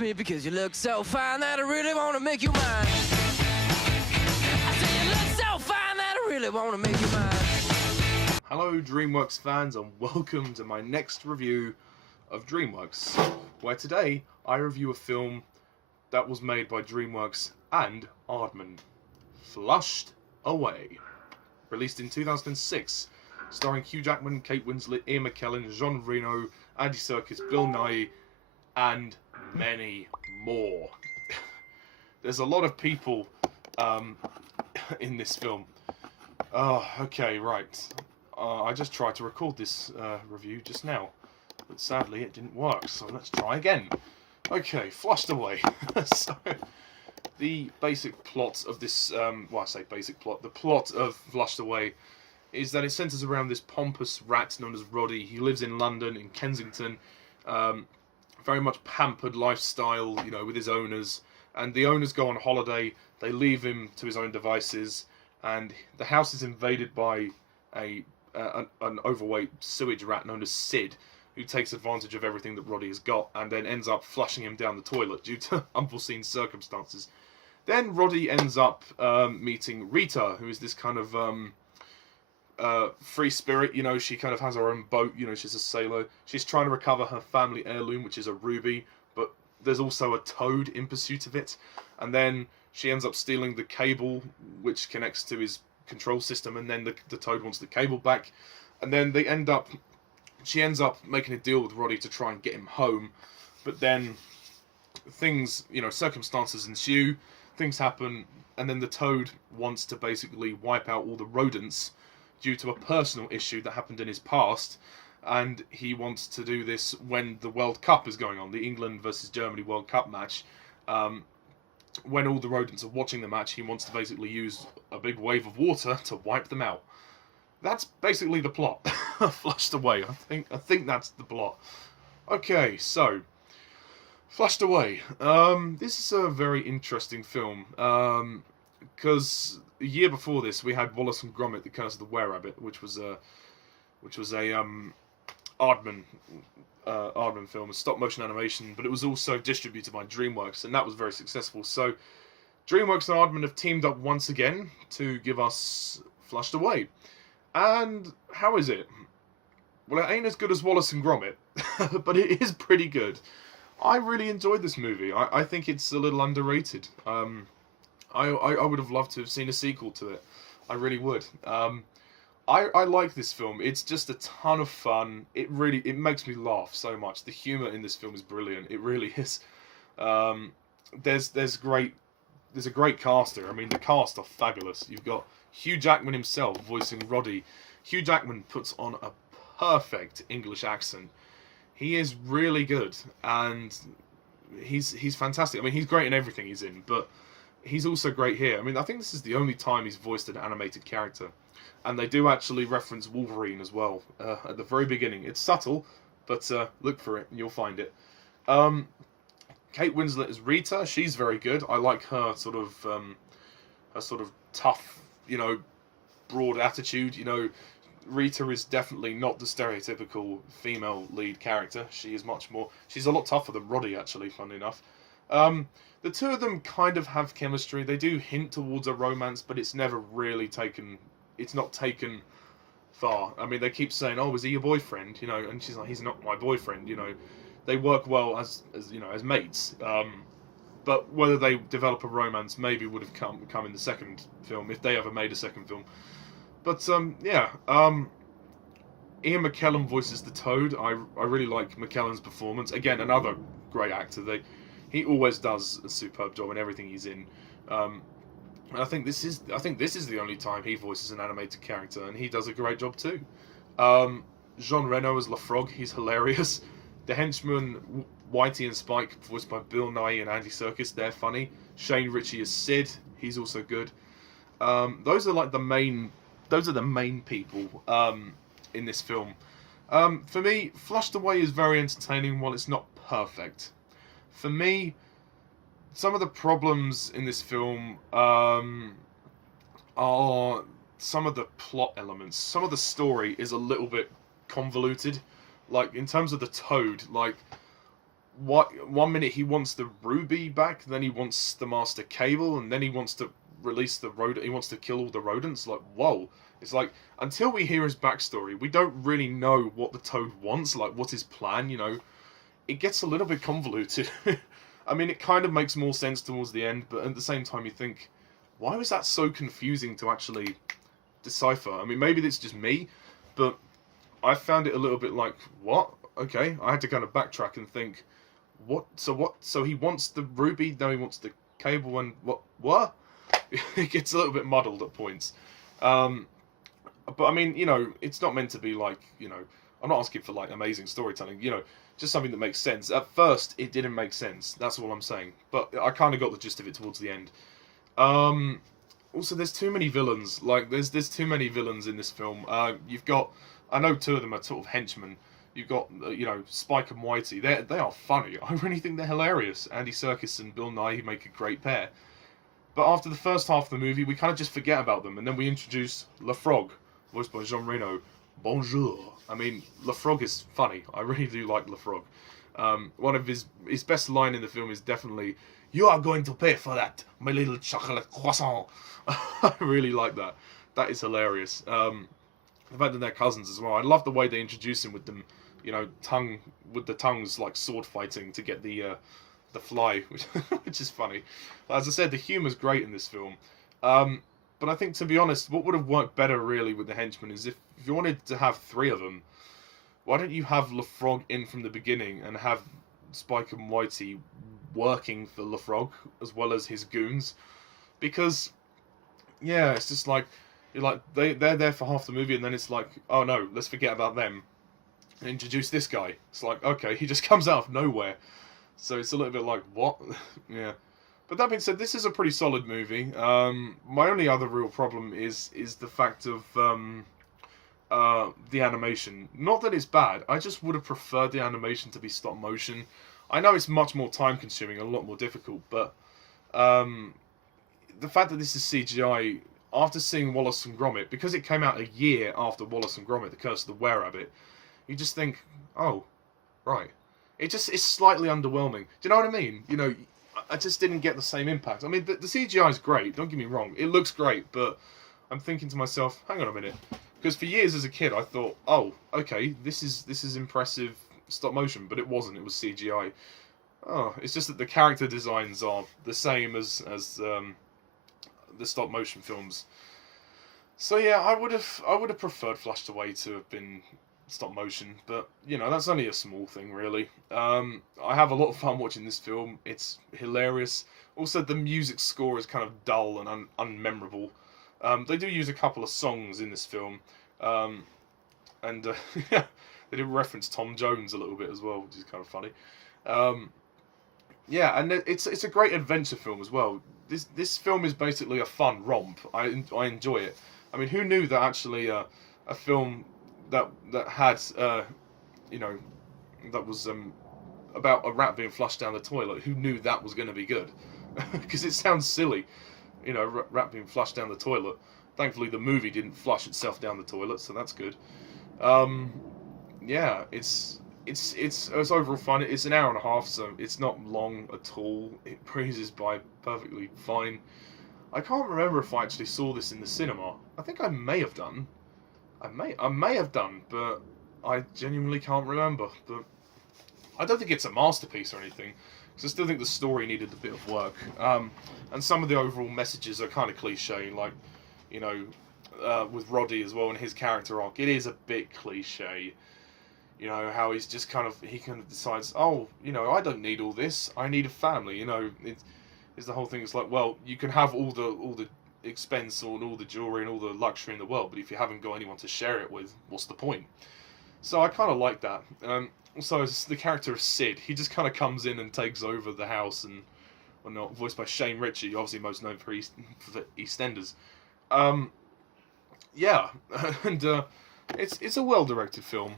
me because you look so fine that I really want to make you mine. I say you look so fine that I really want to make you mine. Hello Dreamworks fans and welcome to my next review of Dreamworks, where today I review a film that was made by Dreamworks and Aardman, Flushed Away, released in 2006, starring Hugh Jackman, Kate Winslet, Ian McKellan, Reno, Andy Serkis, Bill Nighy, and many more. There's a lot of people in this film. Okay, right. I just tried to record this review just now, but sadly it didn't work, so let's try again. Okay, Flushed Away. So, the basic plot of this, well, I say basic plot, the plot of Flushed Away is that it centres around this pompous rat known as Roddy. He lives in London, in Kensington, very much pampered lifestyle, you know, with his owners. And the owners go on holiday, they leave him to his own devices, and the house is invaded by an overweight sewage rat known as Sid, who takes advantage of everything that Roddy has got, and then ends up flushing him down the toilet due to unforeseen circumstances. Then Roddy ends up meeting Rita, who is this kind of free spirit, you know. She kind of has her own boat, you know, she's a sailor. She's trying to recover her family heirloom, which is a ruby, but there's also a toad in pursuit of it. And then she ends up stealing the cable which connects to his control system, and then the toad wants the cable back. And then she ends up making a deal with Roddy to try and get him home. But then things, you know, circumstances ensue, things happen, and then the toad wants to basically wipe out all the rodents due to a personal issue that happened in his past, and he wants to do this when the World Cup is going on, the England versus Germany World Cup match. When all the rodents are watching the match, he wants to basically use a big wave of water to wipe them out. That's basically the plot. Flushed Away. I think that's the plot. Okay, so Flushed Away. This is a very interesting film, because a year before this, we had Wallace and Gromit: The Curse of the Were-Rabbit, which was a Aardman film, a stop-motion animation, but it was also distributed by Dreamworks, and that was very successful. So Dreamworks and Aardman have teamed up once again to give us Flushed Away. And how is it? Well, it ain't as good as Wallace and Gromit, but it is pretty good. I really enjoyed this movie. I think it's a little underrated. I would have loved to have seen a sequel to it. I really would. I like this film. It's just a ton of fun. It makes me laugh so much. The humour in this film is brilliant. It really is. There's a great cast here. I mean, the cast are fabulous. You've got Hugh Jackman himself voicing Roddy. Hugh Jackman puts on a perfect English accent. He is really good, and he's fantastic. I mean, he's great in everything he's in, but he's also great here. I mean, I think this is the only time he's voiced an animated character. And they do actually reference Wolverine as well at the very beginning. It's subtle, but look for it and you'll find it. Kate Winslet is Rita. She's very good. I like her sort of tough, you know, broad attitude. You know, Rita is definitely not the stereotypical female lead character. She is much more. She's a lot tougher than Roddy, actually, funnily enough. The two of them kind of have chemistry. They do hint towards a romance, but it's never really taken. It's not taken far. I mean, they keep saying, "Oh, is he your boyfriend?" You know, and she's like, "He's not my boyfriend." You know, they work well as you know, as mates. But whether they develop a romance maybe would have come in the second film, if they ever made a second film. But yeah, Ian McKellan voices the Toad. I really like McKellan's performance. Again, another great actor. He always does a superb job in everything he's in. And I think this is the only time he voices an animated character, and he does a great job too. Reno as LaFrog, he's hilarious. The henchmen Whitey and Spike, voiced by Bill Nighy and Andy Serkis, they're funny. Shane Richie as Sid, he's also good. Those are the main people in this film. For me, Flushed Away is very entertaining while it's not perfect. For me, some of the problems in this film are some of the plot elements. Some of the story is a little bit convoluted. Like, in terms of the Toad, like, one minute he wants the ruby back, then he wants the master cable, and then he wants to release the rodent. He wants to kill all the rodents. Like, whoa! It's like, until we hear his backstory, we don't really know what the Toad wants. Like, what's his plan? You know, it gets a little bit convoluted. I mean, it kind of makes more sense towards the end, but at the same time, you think, why was that so confusing to actually decipher? I mean, maybe it's just me, but I found it a little bit like, what? Okay, I had to kind of backtrack and think, what? So he wants the ruby, now he wants the cable, and what? It gets a little bit muddled at points. But I mean, you know, it's not meant to be like, you know, I'm not asking for like amazing storytelling, you know, just something that makes sense. At first, it didn't make sense. That's all I'm saying. But I kind of got the gist of it towards the end. Also, there's too many villains. Like, there's too many villains in this film. You've got, I know two of them are sort of henchmen. You've got, you know, Spike and Whitey. They are funny. I really think they're hilarious. Andy Serkis and Bill Nighy make a great pair. But after the first half of the movie, we kind of just forget about them, and then we introduce Le Frog, voiced by Jean Reno. Bonjour. I mean, Le Frog is funny. I really do like Le Frog. One of his best line in the film is definitely, "You are going to pay for that, my little chocolate croissant." I really like that. That is hilarious. The fact that they're cousins as well. I love the way they introduce him with them, you know, with the tongues, like sword fighting to get the fly, which is funny. As I said, the humour's great in this film. But I think, to be honest, what would have worked better, really, with the henchmen is if you wanted to have three of them, why don't you have Le Frog in from the beginning and have Spike and Whitey working for Le Frog as well as his goons? Because, yeah, it's just like, you're like, they're there for half the movie, and then it's like, oh no, let's forget about them and introduce this guy. It's like, okay, he just comes out of nowhere. So it's a little bit like, what? Yeah. But that being said, this is a pretty solid movie. My only other real problem is the fact of the animation. Not that it's bad, I just would have preferred the animation to be stop motion. I know it's much more time consuming and a lot more difficult, but the fact that this is CGI, after seeing Wallace and Gromit, because it came out a year after Wallace and Gromit, The Curse of the Were-Rabbit, you just think, oh, right. It's slightly underwhelming. Do you know what I mean? You know, I just didn't get the same impact. I mean, the CGI is great, don't get me wrong. It looks great, but I'm thinking to myself, hang on a minute. Because for years as a kid, I thought, oh, okay, this is impressive stop motion, but it wasn't. It was CGI. Oh, it's just that the character designs are the same as the stop motion films. So yeah, I would have preferred Flushed Away to have been stop motion, but you know, that's only a small thing, really. I have a lot of fun watching this film. It's hilarious. Also, the music score is kind of dull and unmemorable. They do use a couple of songs in this film, and they do reference Tom Jones a little bit as well, which is kind of funny. Yeah, and it's a great adventure film as well. This film is basically a fun romp. I enjoy it. I mean, who knew that actually a film that had you know, that was about a rat being flushed down the toilet, who knew that was going to be good? Because it sounds silly, you know, rat being flushed down the toilet. Thankfully, the movie didn't flush itself down the toilet, so that's good. Yeah, it's overall fun. It's an hour and a half, so it's not long at all. It breezes by perfectly fine. I can't remember if I actually saw this in the cinema. I think I may have done. I may have done, but I genuinely can't remember. But I don't think it's a masterpiece or anything, because I still think the story needed a bit of work. And some of the overall messages are kind of cliche, like, you know, with Roddy as well and his character arc. It is a bit cliche. You know, how he kind of decides, oh, you know, I don't need all this. I need a family. You know, it's the whole thing. It's like, well, you can have all the expense and all the jewelry and all the luxury in the world, but if you haven't got anyone to share it with, what's the point? So I kind of like that. Also, the character of Sid, he just kind of comes in and takes over the house, and not voiced by Shane Ritchie, obviously most known for EastEnders. Yeah, and it's a well-directed film.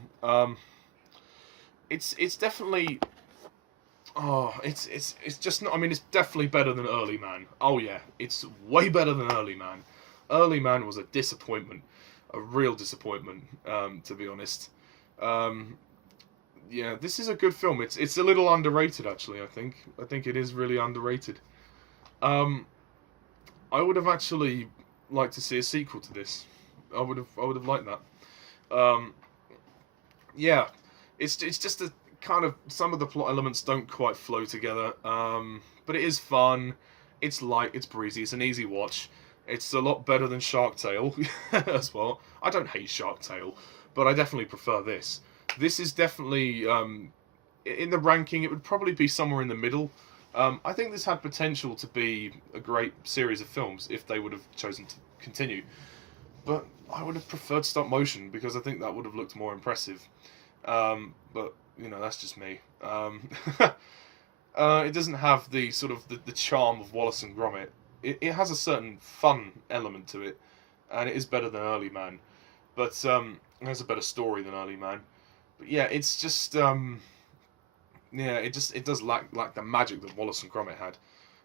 It's definitely, it's just not. I mean, it's definitely better than Early Man. Oh yeah, it's way better than Early Man. Early Man was a disappointment, a real disappointment, to be honest. yeah, this is a good film. It's a little underrated, actually. I think it is really underrated. I would have actually liked to see a sequel to this. I would have liked that. Yeah, it's just a kind of, some of the plot elements don't quite flow together. But it is fun. It's light. It's breezy. It's an easy watch. It's a lot better than Shark Tale as well. I don't hate Shark Tale, but I definitely prefer this. This is definitely, in the ranking, it would probably be somewhere in the middle. I think this had potential to be a great series of films if they would have chosen to continue. But I would have preferred stop motion because I think that would have looked more impressive. But, you know, that's just me. It doesn't have the sort of the charm of Wallace and Gromit. It has a certain fun element to it, and it is better than Early Man. But it has a better story than Early Man. But yeah, it's just yeah, it does lack the magic that Wallace and Gromit had.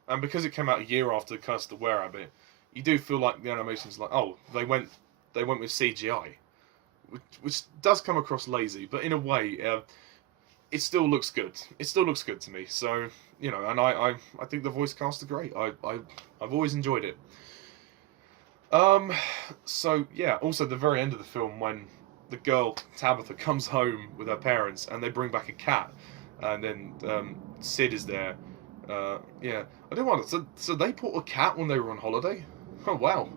And because it came out a year after Curse of the Were-Rabbit, you do feel like the animation's like, oh, they went with CGI, which does come across lazy, but in a way, it still looks good. It still looks good to me. So, you know, and I think the voice cast are great. I've always enjoyed it. So yeah, also the very end of the film when the girl Tabitha comes home with her parents and they bring back a cat, and then Sid is there. Yeah, I don't want it. So they bought a cat when they were on holiday. Oh wow.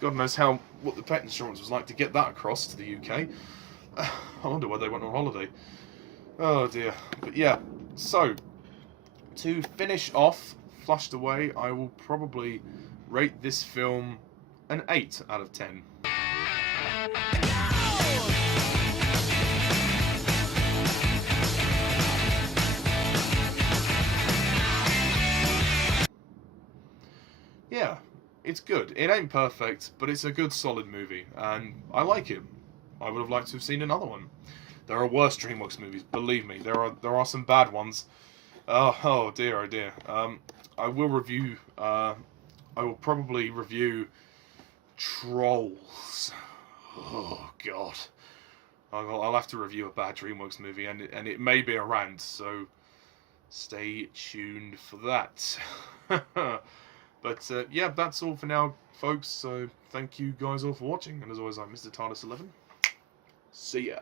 God knows what the pet insurance was like to get that across to the UK. I wonder where they went on holiday. Oh dear. But yeah, so to finish off Flushed Away, I will probably rate this film an 8 out of 10. Yeah, it's good. It ain't perfect, but it's a good, solid movie, and I like it. I would have liked to have seen another one. There are worse DreamWorks movies, believe me. There are some bad ones. Oh dear, oh dear. I will review. I will probably review Trolls. Oh God. I'll have to review a bad DreamWorks movie, and it may be a rant, so stay tuned for that. But yeah, that's all for now, folks. So thank you guys all for watching, and as always, I'm Mr. TARDIS11. See ya.